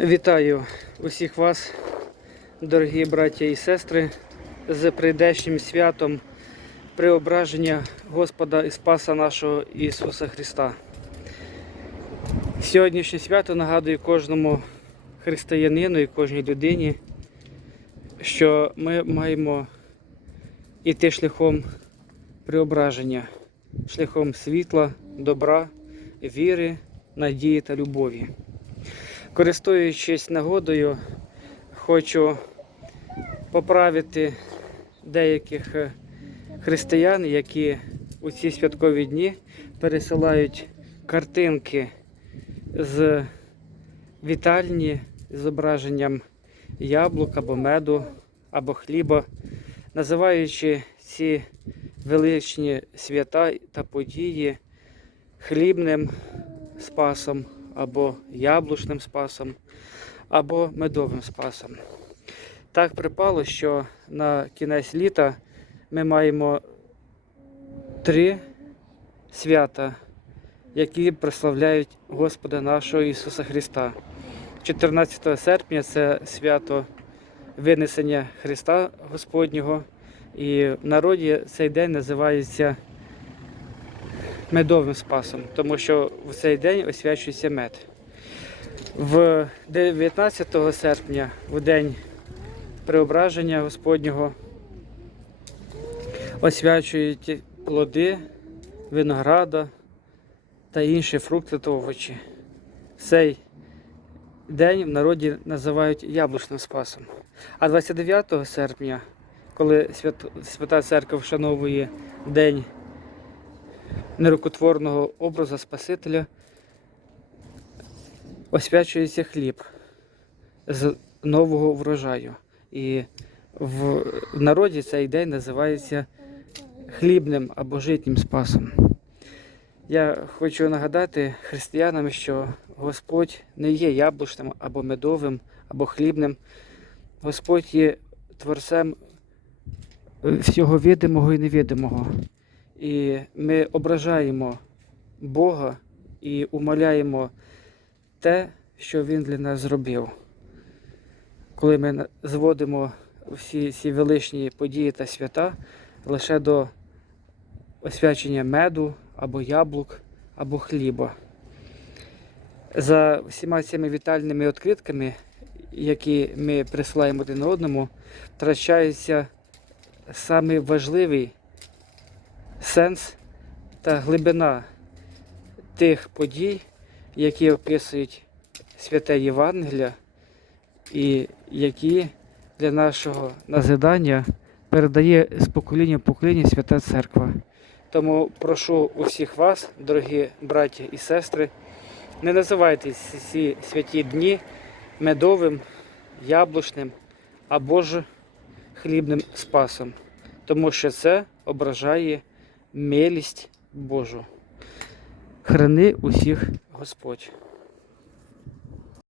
Вітаю усіх вас, дорогі браття і сестри, з прийдешнім святом преображення Господа і Спаса нашого Ісуса Христа. Сьогоднішнє свято нагадує кожному християнину і кожній людині, що ми маємо йти шляхом преображення, шляхом світла, добра, віри, надії та любові. Користуючись нагодою, хочу поправити деяких е, християн, які у ці святкові дні пересилають картинки з вітальні зображенням яблук або меду або хліба, називаючи ці величні свята та події хлібним спасом або яблучним спасом, або медовим спасом. Так припало, що на кінець літа ми маємо три свята, які прославляють Господа нашого Ісуса Христа. 14 серпня це свято Винесення Христа Господнього, і в народі цей день називається медовим спасом, тому що в цей день освячується мед. В 19 серпня, в день преображення Господнього, освячують плоди, винограда та інші фрукти та овочі. Цей день в народі називають яблучним спасом. А 29 серпня, коли Свят- Свята Церква вшановує День нерукотворного образа Спасителя, освячується хліб з нового врожаю. І в народі цей день називається хлібним або житнім спасом. Я хочу нагадати християнам, що Господь не є яблучним або медовим, або хлібним. Господь є творцем всього видимого і невидимого. І ми ображаємо Бога і умоляємо те, що Він для нас зробив. Коли ми зводимо всі ці величні події та свята лише до освячення меду або яблук, або хліба. За всіма цими вітальними відкритками, які ми присилаємо один одному, втрачається самий важливий сенс та глибина тих подій, які описують святе Євангелія і які для нашого назидання передає з покоління в покоління Свята Церква. Тому прошу усіх вас, дорогі браті і сестри, не називайте ці святі дні медовим, яблучним або ж хлібним спасом, тому що це ображає милість Божу. Храни усіх Господь.